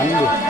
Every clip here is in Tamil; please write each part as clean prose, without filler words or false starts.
அன்பு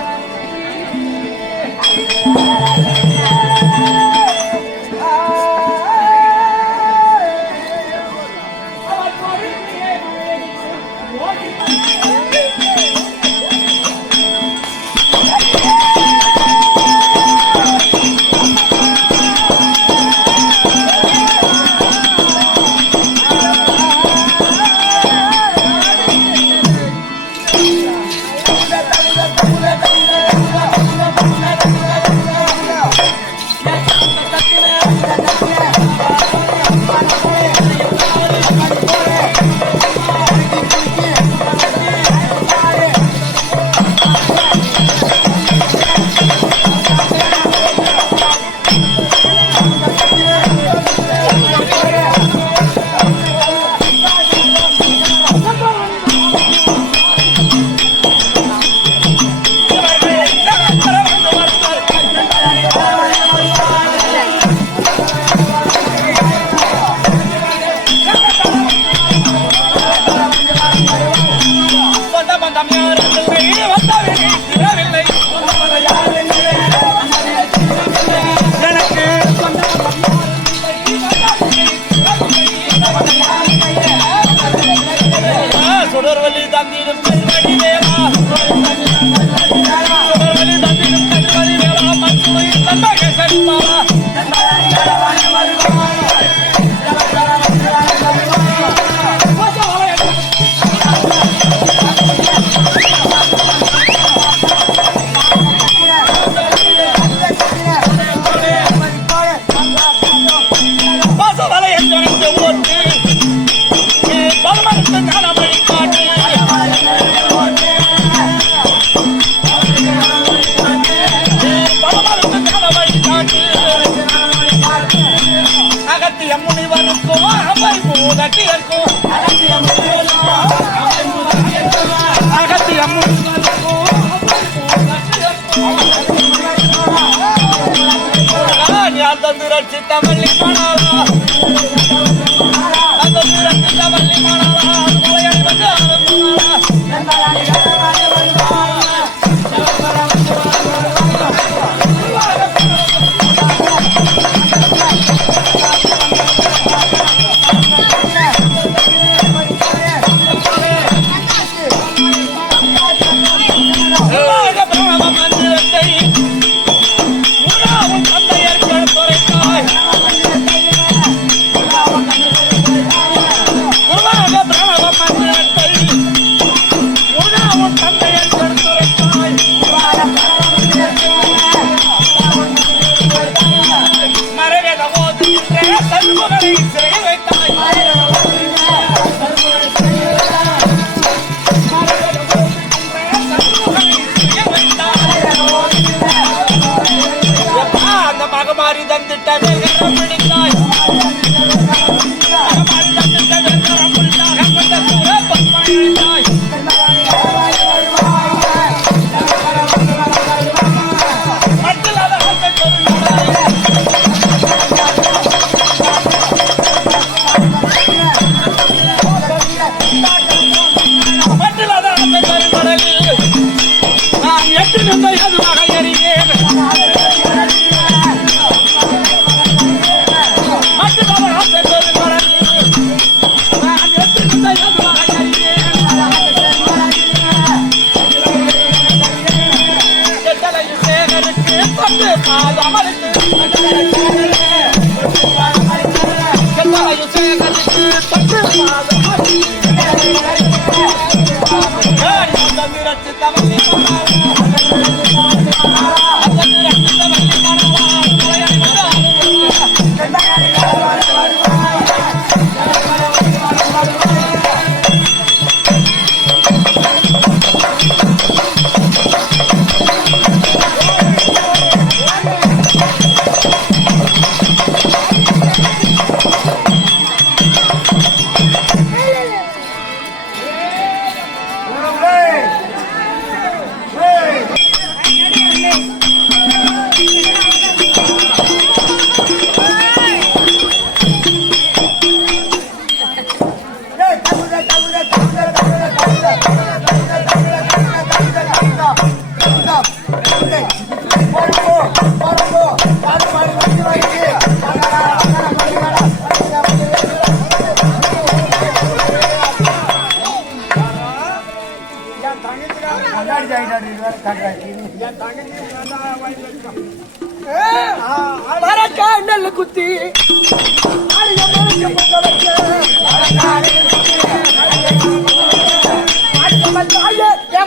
மரக்காண்டல் குத்தி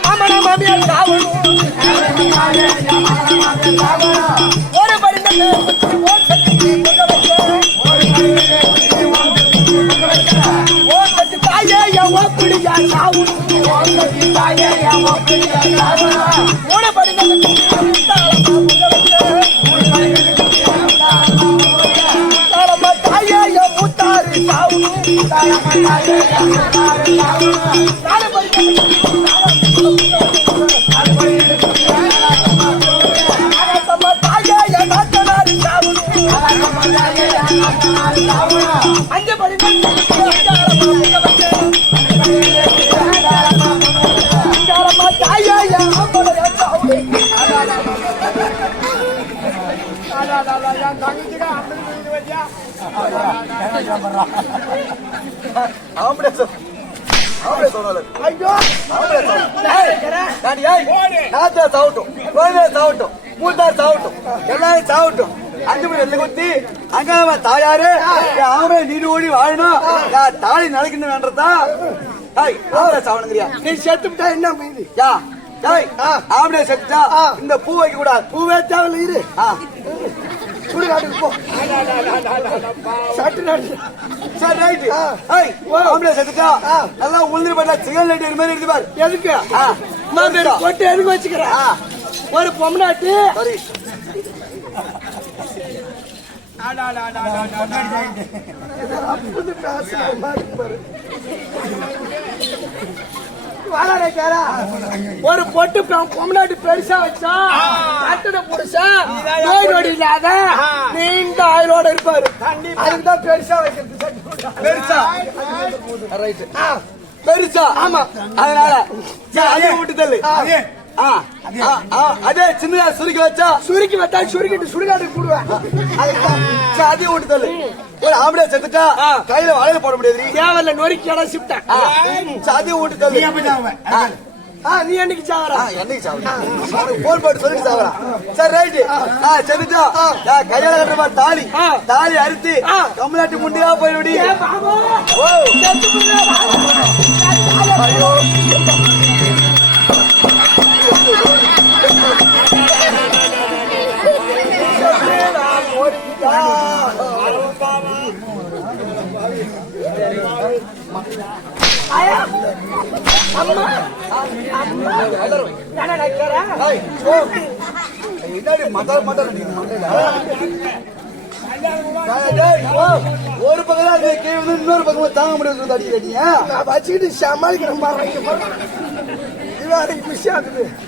மாமன மாமியார் ஒரு படிந்த எல்லாரும் சாவட்டும் அஞ்சு மணி வெள்ளை குத்தி அங்க தாயாரு அவனே நீடு ஓடி வாழணும் தாலி நடக்கணும் வேண்டதா சாவணுங்கிறியா நீ செத்துட்டா என்ன மீது ஆம்பளை செத்துட்டா இந்த பூ வைக்க கூடாது பூவே தேவையில்ல இரு சுடுகாட்டுக்கு போ சரி ரைட்டு ஆம்பளை செத்துட்டா நல்லா உளுந்து பண்ணா சிகன் லைட் மாதிரி எடுத்து பாரு எதுக்கு போட்டு எதுக்கு வச்சுக்கிறேன் ஒரு பொம்னாட்டு ஒரு பொட்டு பொம்னாட்டி பெருசா வச்சா கட்டட புருஷா நோய் நொடி இல்லாத நீண்ட ஆயுளோட இருப்பாரு அதுக்குதான் பெருசா வைக்கிறது பெருசா ரைட் பெருசா ஆமா அதனால விட்டு தள்ளு அதே சின்னதா சுருக்கி வச்சா சுருக்கிட்டு சுடுகாட்டுக்கு போடுவேன் அதையும் விட்டு தள்ளு ஒரு ஆம்பளை செத்துட்டா கையில வளையல போட முடியாது தேவையில்ல நொறுக்கி இடம் சிப்டேன் அதையும் விட்டு தள்ளு நீ என்னைக்கு சாவரா என்னைக்கு சாவரா போன் போட்டு சொல்லிட்டு சாவரா சரி ரைட்டு செத்துட்டா கையால கட்டுற மாதிரி தாலி அறுத்து தமிழ்நாட்டு முண்டியா போயிடுடி ஐயோ ஒரு பக்கம் இன்னொரு பக்கம் தாங்க முடியாது அடிக்கிறீங்க வச்சுக்கிட்டு சமாளிக்கிறேன் விஷயம்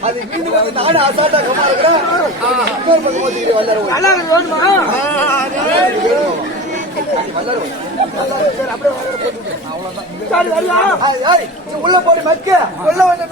அது வீடு நாடு அசாட்டா கம்மா இருக்கிறேன் இன்னொரு பக்கம் உள்ள போட்டு மக்க உள்ள வந்து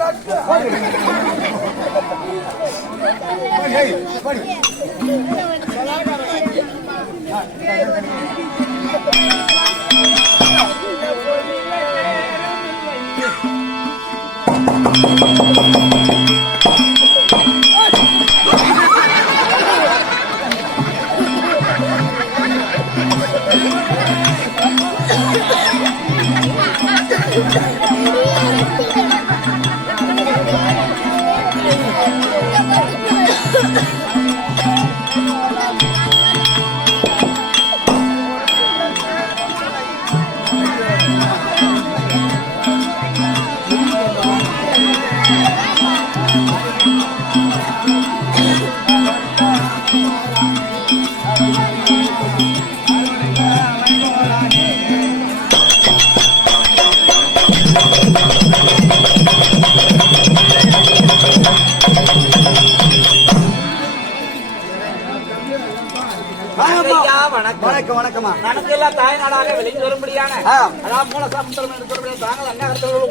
வணக்கமா நமக்கெல்லாம் தாய்நாடாக விளங்கி வரும்படியான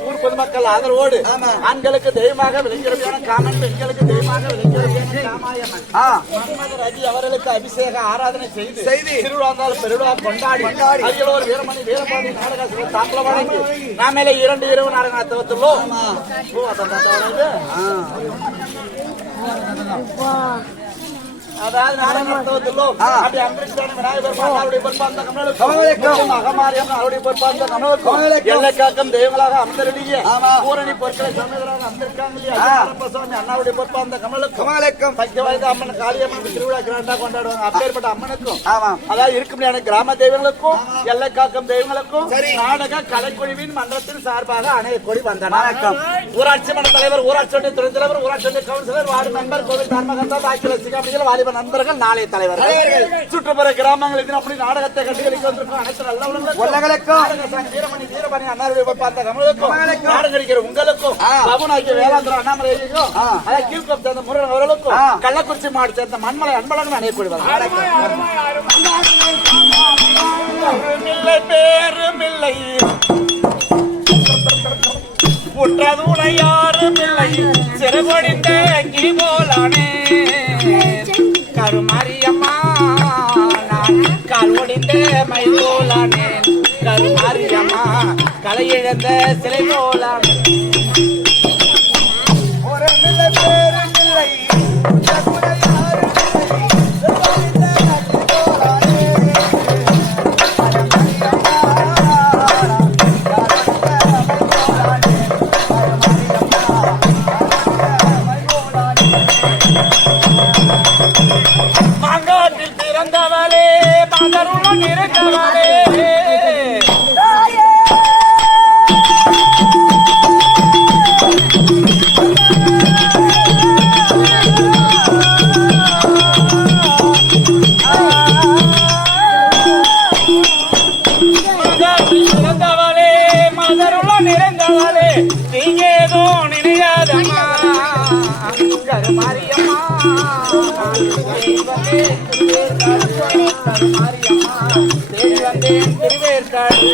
ஊர் பொதுமக்கள் ஆதரவோடு ஆண்களுக்கு தெய்வமாக விளங்கிய காமன் பெண்களுக்கு தெய்வமாக விளங்கிய ராமாயணன் ரஜி அவர்களுக்கு அபிஷேக ஆராதனை செய்து திருவிழாந்தால் பெருவிழா கொண்டாடி அரியலூர் வீரமணி வீரபாண்டி நாடக தாக்கல வழங்கி நாமேலே 2 இரவு நாடகம் நடத்துள்ளோம் அதாவது நாடகத்திலோ அப்படி அங்கிருக்கான விநாயகர் அவருடைய பொறுப்பாந்த கமலுக்கும் மகமாரியம் அவருடைய பொறுப்பாந்த கமலுக்கும் எல்லை காக்கும் தெய்வங்களாக அமர்ந்திருந்தீங்க பூரணி பொருட்களை சமையலாக அமர்ந்திருக்காங்க இல்லையா சுவாமி அண்ணாவுடைய பொறுப்பாந்த கமலுக்கும் சக்திவாய்ந்த அம்மன் காளியம்மன் திருவிழா கிராண்டா கொண்டாடுவாங்க அப்பேற்பட்ட அம்மனுக்கும் அதாவது இருக்க முடியாத கிராம தெய்வங்களுக்கும் எல்லை காக்கும் தெய்வங்களுக்கும் நாடக கலைக்குழுவின் மன்றத்தின் சார்பாக அணைய கொடி வந்தனர். ஊராட்சி மன்ற தலைவர், ஊராட்சி ஒன்றிய துணைத் தலைவர், ஊராட்சி ஒன்றிய கவுன்சிலர், வார்டு மெம்பர், கோவில் தர்மகர்த்தா, பாக்கி ரசிகாமணிகள், வாலிப நண்பர்கள், நாளை தலைவர்கள், சுற்றுப்புற கிராமங்களுக்கு அப்படி நாடகத்தை கண்டுகளிக்க வந்திருக்கும் அனைத்து நல்லவர்களுக்கும் வீரமணி வீரமணி அண்ணாருடைய பார்த்த கமலுக்கும் நாடகடிக்கிற உங்களுக்கும் பவனாகிய வேளாந்திர அண்ணாமலைக்கும் அதாவது கீழ்கோப் சேர்ந்த முருகன் அவர்களுக்கும் கள்ளக்குறிச்சி மாவட்ட சேர்ந்த மண்மலை அன்பழகன் அணையக்கூடியவர். பேருமில்லை உற்றதுணை யாரும் இல்லை சிறுபொடிந்த கிரி போலானே கருமாரியம்மா நான் கால் ஒடிந்த மை போலானே கருமாரியம்மா கலை இழந்த சிலை போலானே கருமாரியம்மா தேடி வந்தேன் திருவேற்காடு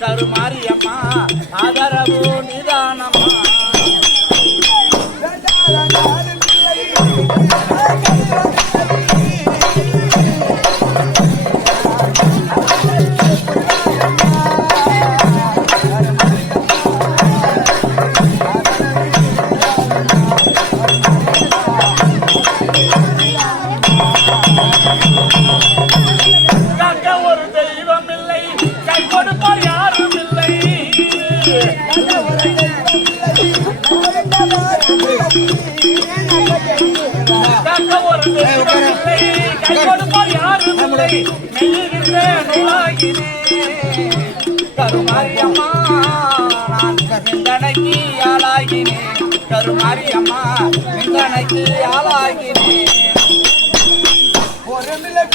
கருமாரியம்மா ஆதரவு நிதானம்மா கருமாரியம்மா நான் நிந்தனைக்கு ஆளாகினேன் கருமாரியம்மா நிந்தனைக்கு ஆளாகினேன் ஒரு மில்லை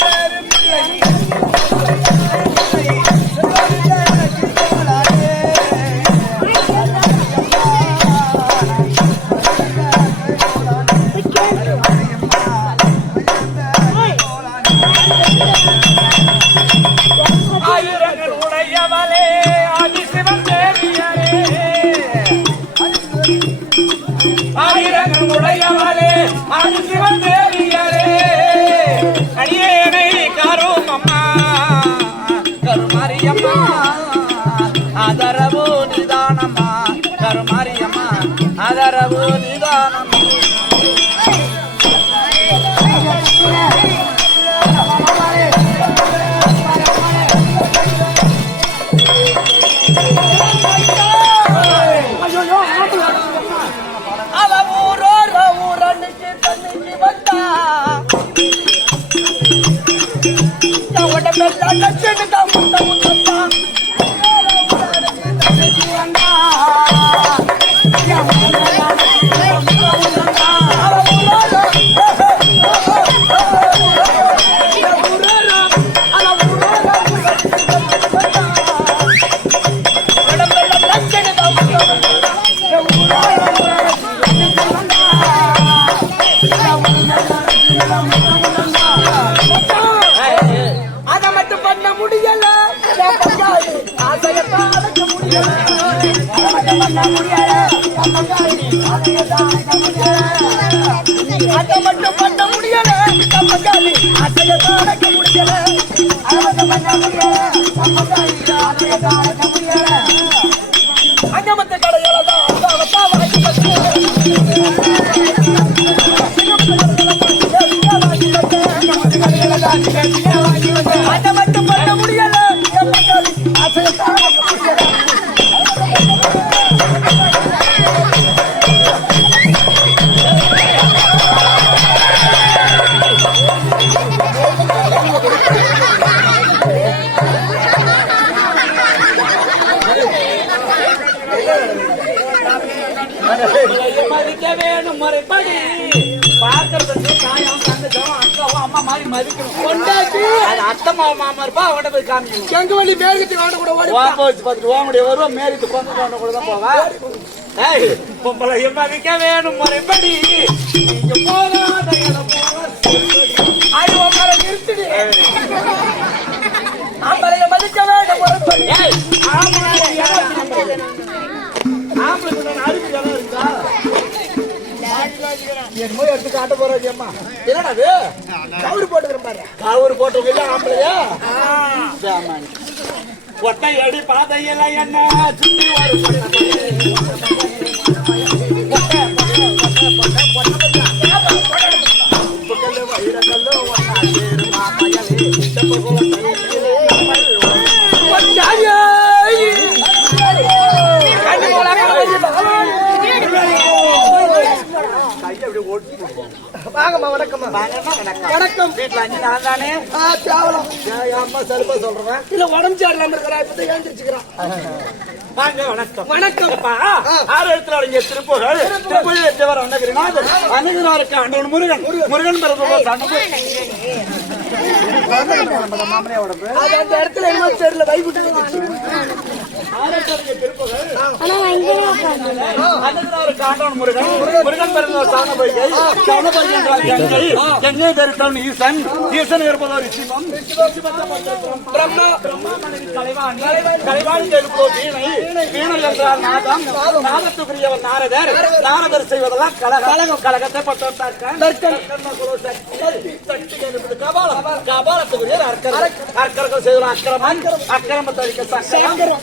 ஆதரவு நிதானம்மா கருமாரியம்மா ஆதரவு நிதானம் ஊரன்னைக்கு தண்ணிக்கு வந்தா முறைப்படி பாக்குறது தாயம் தங்கச்சம் அக்காவும் அம்மா மாதிரி மதிக்கணும். அத்தை மாமா இருப்பா அவட போய் காமிக்கணும். எங்க வழி மேற்கத்துக்கு ஆட கூட ஓடி வச்சு பார்த்துட்டு ஓமுடைய வருவோம் மேரித்து கொண்டு கூட தான் போவா. பொம்பளை மதிக்க வேணும் முறைப்படி நீங்க போகாத இடம் நிறுத்திடு ஆம்பளைய மதிக்க வேண்டும் முறைப்படி. என்னமோ எடுத்து காட்ட போறாது அம்மா. என்னடாது கவுரு போட்டுக்கிறேன் பாரு. கவுரு போட்டு ஆம்பளையா ஒட்டை அடி பாதையில என்ன சுத்தி வாங்கம்மா வணக்கம்மா. வணக்கம். வீட்டுல அஞ்சு நான் தானே தேவலாம் அம்மா செல்ப சொல்றேன். இல்ல உடம்பு சரியில்லாம இருக்கிறா இப்பதான் ஏந்திரிச்சுக்கிறான். வாங்க வணக்கம். வணக்கம். ஆறு இடத்துல அடங்கிய திருப்புகள் திருப்புகள் எத்தவர் அன்னகிரிநாதர் அன்னகிரிநாதருக்கு ஆண்டவன் முருகன் முருகன் மாமனே உடம்பு அது அந்த இடத்துல என்ன தெரியல வைகுண்டம் முருகன் முருகன் பிறந்த சாணபைகை சாணபைகை என்றால் கங்கை கங்கை தரித்தவன் ஈசன் ஈசன் இருப்பதோர் சிவம் பிரம்மா பிரம்மா மனைவி கலைவாணி கலைவாணி எழுப்போர் வீணை வீணை என்றால் நாதம் நாதத்துக்குரியவர் நாரதர் நாரதர் செய்வதெல்லாம் கலகம் கலகத்தை கபாலத்துக்குரியர் அர்க்கர்கள் செய்வதெல்லாம் அக்கிரமம் அக்கிரமத்தை அழிக்க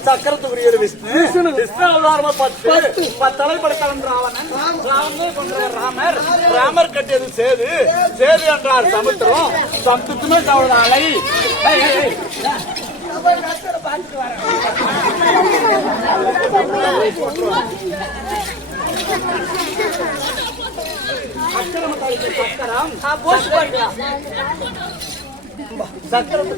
சக்கரத்துக்குரியர் விஷ்ணு விஷ்ணு அவதாரமா 10 தலை படைத்தவன் ராவணன் ராவணே கொன்ற ராமர் ராமர் கட்டியது சேது சேது என்றார் சமுத்திரம் சமுத்திரமே அவரது அலை சக்கரம்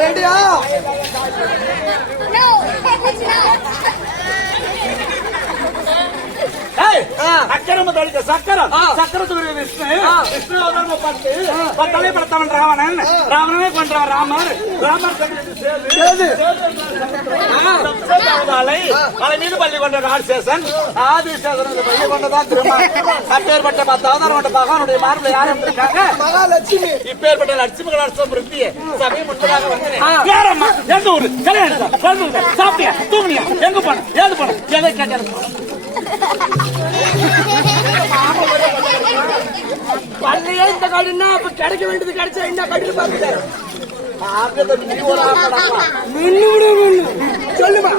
ரெடியா அக்கிரமத்தளிக்க சக்கரம் சக்கரத்துக்குரிய விஷ்ணு விஷ்ணு அவதாரமா 10 தலை படைத்தவன் ராவணன் ராவணனே கொன்றவன் ராமர் ராமர் சேது அலை அலை மீது பள்ளி கொண்ட ஆதிசேஷன் ஆதிசேஷன் பள்ளி கொண்டதான் திரும்ப அப்பேற்பட்ட 10 அவதாரம் கொண்ட பகவானுடைய மார்பில் யாரும் இருக்காங்க மகாலட்சுமி இப்பேற்பட்ட லட்சுமி கடாட்சம் விருத்திய சபை முன்பதாக வந்தேன் யாரம்மா எந்த ஊரு கல்யாணம் சாப்பிட்டியா தூங்கினியா எங்க போன ஏது போன எதை கேட்க பள்ளியே இந்த காடுன்னா அப்ப கிடைக்க வேண்டியது கிடைச்சா என்ன கடில் பாத்துட்டாரு சொல்லுமா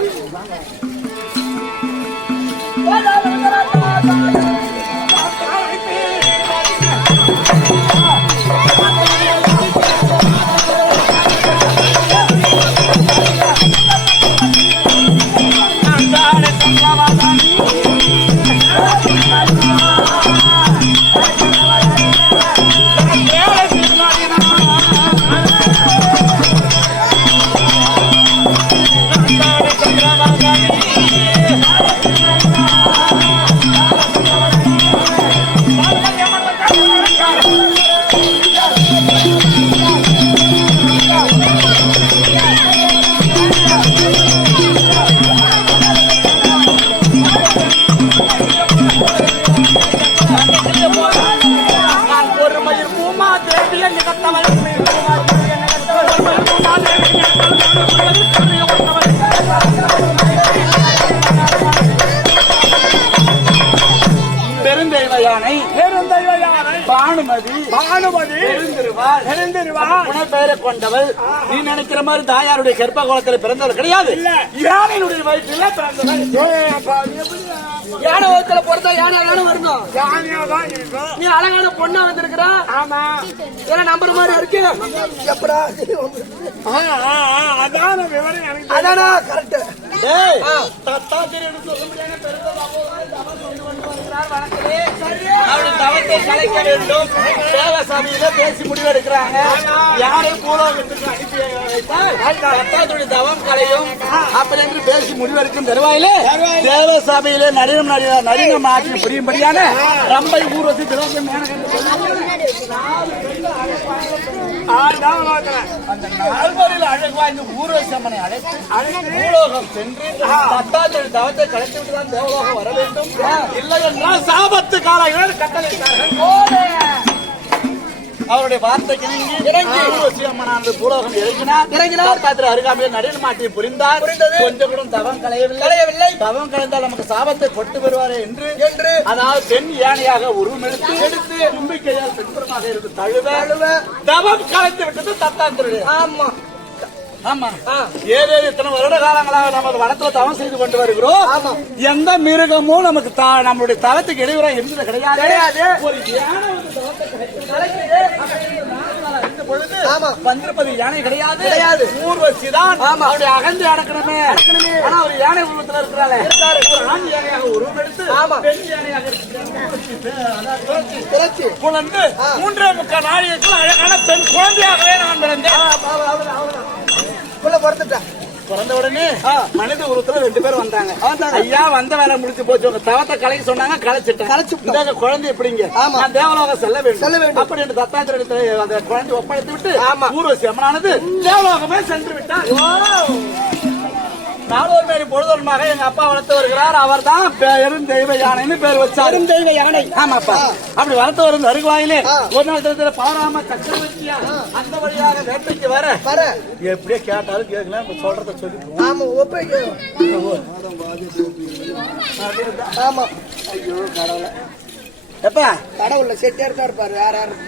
பானுமதி எழுந்திருவாள் பெயரை கொண்டவள். நீ நினைக்கிற மாதிரி தாயாருடைய கர்ப்ப கோலத்தில் பிறந்தவள் கிடையாது. யானையினுடைய வயிற்றில பிறந்தவள். யானை வயிற்றுல பிறந்தா யானை வரணும். நீ அழகான பொண்ணா வந்திருக்கிற. ஆமா, இதெல்லாம் நம்புற மாதிரி இருக்கு. எப்படா அதான விவரம் எனக்கு. அதானா கரெக்ட். அவருடைய தவத்தை கலைக்க வேண்டும். தேவசாமியில பேசி முடிவெடுக்கிறாங்க. யாரையும் பூலோகத்துக்கு அனுப்பி வைத்தால் தவம் கலையும் அப்படி என்று பேசி முடிவெடுக்கும் தருவாயிலே தேவசாமியிலே நடினம் ஆட்சி புரியும்படியான ரம்பை ஊர்வசி திரௌபதி அந்த நால்வரில் அழகு வாய்ந்த ஊர்வசி அம்மனை அழைத்து பூலோகம் சென்று தத்தாத்தின் தவத்தை கலைத்து விட்டுதான் தேவலோகம் வர வேண்டும். இல்லை என்றால் சாபத்து காலம் கட்டளையிட்டார்கள். அவருடைய வார்த்தைக்கு ஊர்வசி அம்மனானது பூலோகம் இறங்கினார். அருகாமையில் நடின மாட்டி புரிந்தார். கொஞ்சம் கூட தவம் களையவில்லை. தவம் கலைந்தால் நமக்கு சாபத்தை கொட்டு வருவாரே என்று அதாவது பெண் யானையாக உருவெடுத்து தும்பிக்கையால் பின்புறமாக இருந்து தழுவ தவம் கலைத்து விட்டது தத்தாத்திரே. ஆமா ஆமா, ஏழேழு இத்தனை வருட காலங்களாக நமது வனத்துல தவம் செய்து கொண்டு வருகிறோம். எந்த மிருகமும் நமக்கு நம்மளுடைய தவத்துக்கு இடையூறா இருந்தது கிடையாது. ஒரு யானை பொழுது வந்திருப்பது யானை கிடையாது. ஊர்வசிதான் அவருடைய அகந்து அடக்கணுமே. ஆனா ஒரு யானை உருவத்தில் இருக்கிறாள். ஒரு ஆண் யானையாக உருவெடுத்து பெண் யானையாக குழந்து 3.25 நாளைக்குள் அழகான பெண் குழந்தையாகவே நான் பிறந்தேன். பிறந்த உடனே மனித உருவத்துல 2 பேர் வந்தாங்க. ஐயா வந்த வேலை முடிச்சு போச்சு, உங்க தவத்தை கலைக்க சொன்னாங்க, கலைச்சிட்டேன். குழந்தை எப்படிங்க நான் தேவலோகம் செல்ல வேண்டும் அப்படி என்று தத்தாத்திரத்தை அந்த குழந்தை ஒப்படைத்து விட்டு ஊர்வசி அம்மனானது தேவலோகமே சென்று விட்டார். நாளோர் மேரி பொழுதொருமாக எங்க அப்பா வளர்த்து வருகிறார். அவர் தான் பெருந்தெய்வ யானைன்னு பேர் வச்சார். பெருந்தெய்வ யானை. ஆமாப்பா, அப்படி வளர்த்து வரும் அருகுவாயிலே ஒரு நாள் தினத்துல பாராம சக்கரவர்த்தியா அந்த வழியாக வேட்டைக்கு வர எப்படியே கேட்டாலும் கேட்கலாம் சொல்றத சொல்லி ஆமா. ஐயோ கடவுள எப்பா கடவுள்ல செட்டியா இருப்பாரு. யாரும்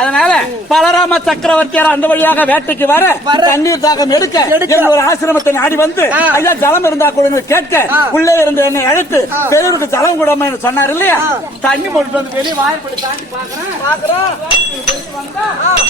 அதனால பலராம சக்கரவர்த்தியார் அந்த வழியாக வேட்டைக்கு வர தண்ணீர் தாக்கம் எடுக்க ஒரு ஆசிரமத்தை நாடி வந்து ஐயா ஜலம் இருந்தா கூட கேட்க உள்ளே இருந்து என்னை அழைத்து பெரியவருக்கு ஜலம் கூட சொன்னார் இல்லையா. தண்ணி போட்டு வந்து வெளியே வாய்ப்படி தாண்டி பாக்குறேன்.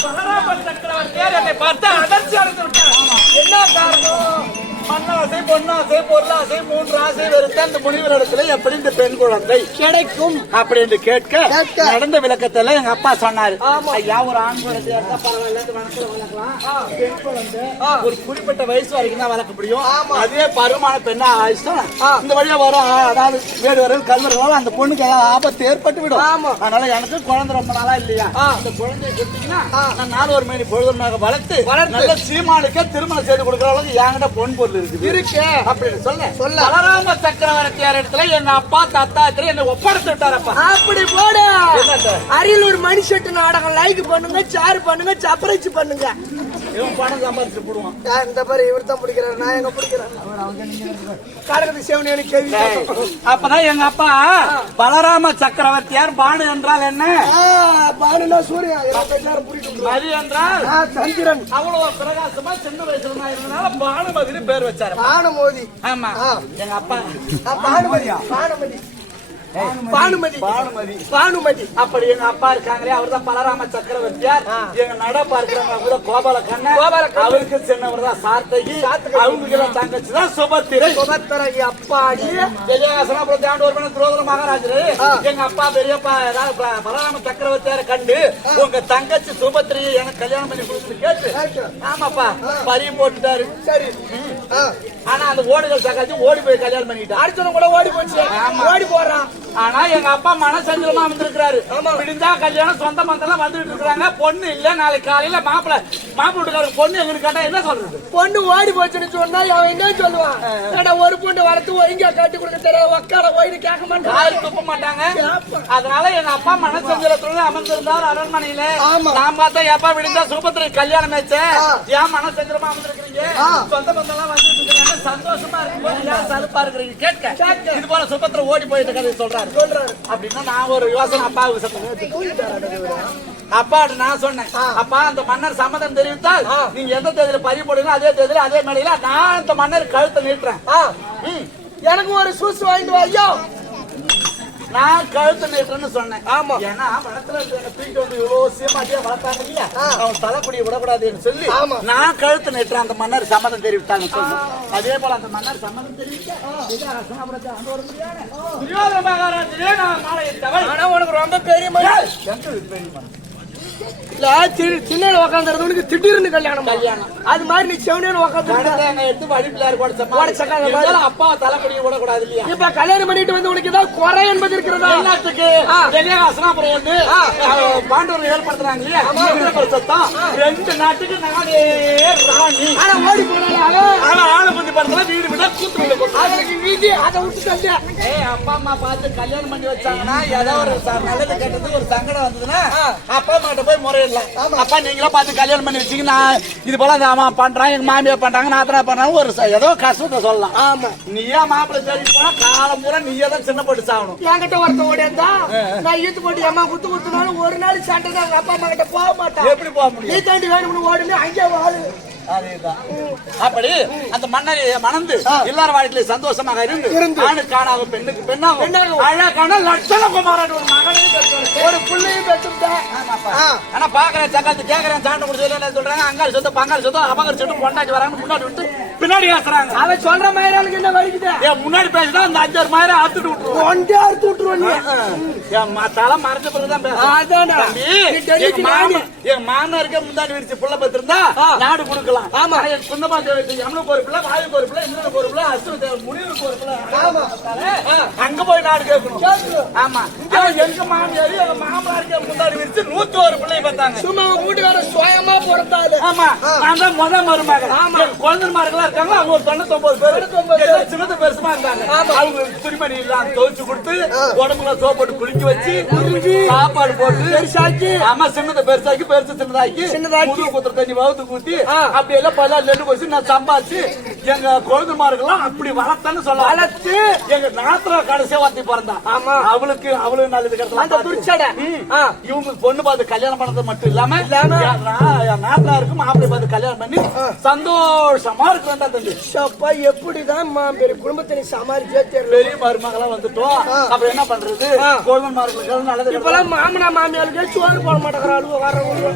பலராம சக்கரவர்த்தியார் என்னை பார்த்து அதிர்ச்சி அடைந்து விட்டார். என்ன காரணம்? மண்ணாசை, பொன்னாசை, பொருளாசை, 3 ஆசை வெறுத்த அந்த முனிவரிடத்துல எப்படி இந்த பெண் குழந்தை கிடைக்கும் அப்படி என்று கேட்க நடந்த விளக்கத்துல எங்க அப்பா சொன்னாரு. ஐயா ஒரு ஆண் குழந்தையா இருந்தா பரவாயில்ல, வனத்துல வளர்க்கலாம். பெண் குழந்தை ஒரு குறிப்பிட்ட வயசு வரைக்கும் தான் வளர்க்க முடியும். அதே பருமான பெண்ணா ஆயிடுச்சா இந்த வழியா வரும். அதாவது வேறு வரும் கல்வர்களால் அந்த பொண்ணுக்கு ஏதாவது ஆபத்து ஏற்பட்டு விடும். அதனால எனக்கு குழந்தை ரொம்ப நாளா இல்லையா, அந்த குழந்தைய கொடுத்தீங்கன்னா நான் 4 ஒரு மணி பொழுதுமாக வளர்த்து நல்ல சீமானுக்கு திருமணம் செய்து கொடுக்குற அளவுக்கு என்கிட்ட பொன் பொருள் இருக்கு அப்படின்னு சொல்ல பலராம சக்கரவர்த்தியார் இடத்துல எங்க அப்பா தத்தாத்திரி என்ன ஒப்படைத்து விட்டாரப்பா. அப்படி போட அரியலூர் மணிஷெட்டு நாடகம் லைக் பண்ணுங்க, ஷேர் பண்ணுங்க, சப்ஸ்கிரைப் பண்ணுங்க. இவன் பணம் சம்பாதிச்சு போடுவான். இந்த பாரு இவர் தான் பிடிக்கிறாரு, நான் எங்க பிடிக்கிறேன். கடற்கரை சேவனி கேள்வி. அப்பதான் எங்க அப்பா பலராம சக்கரவர்த்தியார் பானு என்றால் என்ன? பானுனா சூரியன். மதி என்றால் சந்திரன். அவ்வளவு பிரகாசமா சின்ன வயசுல இருந்தனால பானுமதி பேர் வச்சாரு. பானுமதி. ஆமா, எங்க அப்பா பானுமதியா? பானுமதி பானுமதி பானுமதி. அப்படி எங்க அப்பா இருக்காங்களே அவர் தான் பலராம சக்கரவர்த்தியார். எங்க நடப்பா இருக்கிறவங்க கோபால கண்ணன், அவருக்கு சின்னவர் தான் சார்த்தகி, அவங்க தங்கச்சி தான் சுபத்திரை. அப்பாடி விஜயாசனபுரத்தை ஆண்டு ஒரு துரோகர மகாராஜரு எங்க அப்பா பெரியப்பா ஏதாவது பலராம சக்கரவர்த்தியார கண்டு உங்க தங்கச்சி சுபத்திரையை எனக்கு கல்யாணம் பண்ணி கொடுத்து கேட்டு ஆமாப்பா பறி போட்டுட்டாரு. சரி, ஆனா அந்த ஓடுகள் தக்காச்சி ஓடி போய் கல்யாணம் பண்ணிட்டாரு. அடுத்தவங்க கூட ஓடி போச்சு, ஓடி போறான். ஆனா எங்க அப்பா மனசஞ்சலமா வந்திருக்கிறாரு. விடிஞ்சா கல்யாணம் சொந்த மந்தெல்லாம் வந்துட்டு இருக்காங்க. பொண்ணு இல்ல, நாளைக்கு காலையில மாப்பிள்ள வீட்டுக்காரங்க பொண்ணு எங்க கேட்டா என்ன சொல்றது? பொண்ணு ஓடி போச்சுன்னு சொன்னா அவன் என்ன சொல்லுவான்? ஒரு பொண்ணு வளர்த்து ஒழுங்கா கட்டி கொடுக்க தெரியாது, உக்கார ஓய்னு கேட்க மாட்டாங்க, துப்ப மாட்டாங்க. அதனால எங்க அப்பா மனசஞ்சலத்துல அமர்ந்திருந்தார் அரண்மனையில. நான் பார்த்தா எப்பா விடிஞ்சா சுபத்திரை கல்யாணம் ஆச்சு, ஏன் மனசஞ்சலமா அமர்ந்திருக்கிறீங்க? சொந்த பந்தெல்லாம் வந்துட்டு இருக்காங்க, சந்தோஷமா இருக்கு, சலுப்பா இருக்கிறீங்க கேட்க இது போல சுபத்திரை ஓடி போயிட்டு கதை சொல்றாங்க. சொல்றாரு சொல்றாரு. அப்படின்னா நான் ஒரு யோசனை அப்பாவுக்கு சொன்னேன். அப்பா நான் சொன்னேன், அப்பா அந்த மன்னர் சம்மதம் தெரிவித்தால் நீங்க எந்த தேதியில பதிவு போடுங்க அதே தேதியில அதே மேடையில நான் அந்த மன்னர் கழுத்தை நீட்டுறேன். எனக்கு ஒரு சூஸ் வாங்கிட்டு வா ஐயோ. நான் கழுத்து நீட்டுறேன்னு சொன்னேன். ஆமா. ஏன்னா வளத்துல இருக்க தூக்கிட்டு வந்து இவ்வளவு சீமாட்டியா வளர்த்தாங்க இல்லையா, அவன் தலைக்குடியை விடக்கூடாதுன்னு சொல்லி நான் கழுத்து நீட்டுறேன். அந்த மன்னர் சம்மதம் தெரிவித்தாங்க சொல்லி அதே போல அந்த மன்னர் சம்மதம் தெரிவிக்க துரியோதன மகாராஜரே நான் மாலையிட்டவன். ஆனா உனக்கு ரொம்ப பெரிய மனுஷன். சின்ன உட்காந்துறதுக்கு திடீர்னு கல்யாணம் அது மாதிரி நீ செவனேன்னு உட்காந்து எடுத்து வடிப்பிள்ளையார் அப்பா தலைப்படியை விடக்கூடாது இல்லையா. இப்ப கல்யாணம் பண்ணிட்டு வந்து உனக்கு ஏதாவது குறை என்பது இருக்கிறதா? எல்லாத்துக்கு அசனாபுரம் வந்து பாண்டவர் ஏற்படுத்துறாங்க இல்லையா, ரெண்டு நாட்டுக்கு நாடே ராணி. ஆனா ஓடி போனாங்க ஆளை பத்தி படத்துல வீடு விட கூத்து அதற்கு வீதி அதை விட்டு அப்பா அம்மா பார்த்து கல்யாணம் பண்ணி வச்சாங்கன்னா ஏதோ ஒரு நல்லது கேட்டதுக்கு ஒரு சங்கடம் வந்ததுன்னா அப்பா அம்மா போய் முறையிடலாம். அப்பா நீங்களும் பார்த்து கல்யாணம் பண்ணி வச்சீங்கன்னா இது போல அந்த அம்மா பண்றாங்க எங்க மாமியா பண்றாங்க நாத்தனா பண்றாங்க ஒரு ஏதோ கஷ்டத்தை சொல்லலாம். ஆமா. நீயா மாப்பிள்ளை தேடி போனா காலம் பூரா நீயே தான் சின்ன போட்டு சாகணும். என்கிட்ட ஒருத்த ஓடியா நான் ஈத்து போட்டு அம்மா குத்து குத்துனாலும் ஒரு நாள் சட்டை தான் அப்பா அம்மா கிட்ட போக மாட்டேன். எப்படி போக முடியும்? நீ தாண்டி வேணும்னு ஓடுன்னு அங்கே வாழு. அதேதான். அப்படி அந்த மன்னரை மணந்து எல்லார் வாழ்க்கையில சந்தோஷமாக இருந்து ஆணுக்கானாக பெண்ணுக்கு பெண்ணாக அழகான லட்சணகுமாரன் ஒரு மகனையும் பெற்று ஒரு பிள்ளையும் பெற்றுட்டேன். ஆனா பாக்குறேன் சக்காத்து கேக்குறேன் சாண்டு முடிச்சதுல சொல்றாங்க அங்காள் சொத்து பங்காள் சொத்து அபகர் சொத்து கொண்டாடி வராங்க முன்னாடி விட்டு பின்னாடி பேசுறாங்க. அவன் சொல்ற மாதிரி ஆளுக்கு என்ன வலிக்குது? ஏன் முன்னாடி பேசினா அந்த 5-6 மாதிரி அறுத்துட்டு விட்டுருவோம். ஒன்றே அறுத்து விட்டுருவோம். தலை மறைஞ்ச பிறகுதான் பேசுறேன். என் மாமனாருக்கு முன்னாடி விரிச்சு புள்ள பத்திருந்தா நாடு கொடுக்கலாம். ஆமா. சொந்தமா அம்மனுக்கு ஒரு பிள்ளை வாயுக்கு ஒரு பிள்ளை இன்னொருக்கு ஒரு பிள்ளை அசுர முடிவுக்கு ஒரு பிள்ளை. அங்க போய் நாடு கேட்கணும். ஆமா. எங்க மாமியாரு எங்க மாமனாருக்கு முன்னாடி விரிச்சு 101 பிள்ளை பார்த்தாங்க. சும்மா வீட்டுக்கார சுயமா பிறந்தாரு. ஆமா. நான் தான் முத மருமகன். குழந்தைமார்களா இருக்காங்க அவங்க ஒரு 99 பேர் சின்னது பெருசுமா இருந்தாங்க. அவங்க துணிமணி எல்லாம் துவைச்சு கொடுத்து உடம்புல சோப் போட்டு குளிக்க வச்சு சாப்பாடு போட்டு பெருசாக்கி ஆமா சின்னதை பெருசாக்கி பெருசு சின்னதாக்கி முதுகு குத்துற தண்ணி வகுத்து கூட்டி அப்படி எல்லாம் பல நெல்லு போச்சு நான் சம்பாதிச்சு எங்க குழந்தைமார்கள்லாம் அப்படி வளர்த்தன்னு சொல்ல வளர்த்து எங்க நாத்திர கடைசியா வார்த்தை பிறந்தா. ஆமா. அவளுக்கு நல்லது கிடையாது. இவங்க பொண்ணு பார்த்து கல்யாணம் பண்ணது மட்டும் இல்லாம நாத்தனாருக்கும் மாப்பிள்ளை பார்த்து கல்யாணம் பண்ணி சந்தோஷமா இருக்கிறா தம்பி. எப்படிதான் பெரிய குடும்பத்தை சமாளிச்சே தெரியல. பெரிய மருமகளா வந்துட்டோம். அப்ப என்ன பண்றது? குழந்தைமார்களுக்கு நல்லது. இப்பெல்லாம் மாமனா மாமியாருக்கு சோறு போட மாட்டேங்கிறாள் வரவங்க.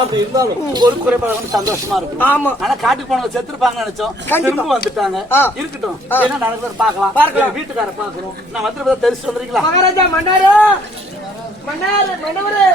அப்படி இருந்தாலும் ஒரு குறைபாடு சந்தோஷமா இருக்கும். ஆமா. ஆனா காட்டுக்கு போனவங்க செத்துருப்பாங்க நினைச்சோம். திரும்ப வந்துட்டாங்க. இருக்கட்டும் என்ன நடக்குது பாக்கலாம். வீட்டுக்கார பாக்கணும். நான் வந்து தெரிச்சு வந்துறீங்களா? மகாராஜா மன்னாரு மன்னாரு மன்னவரே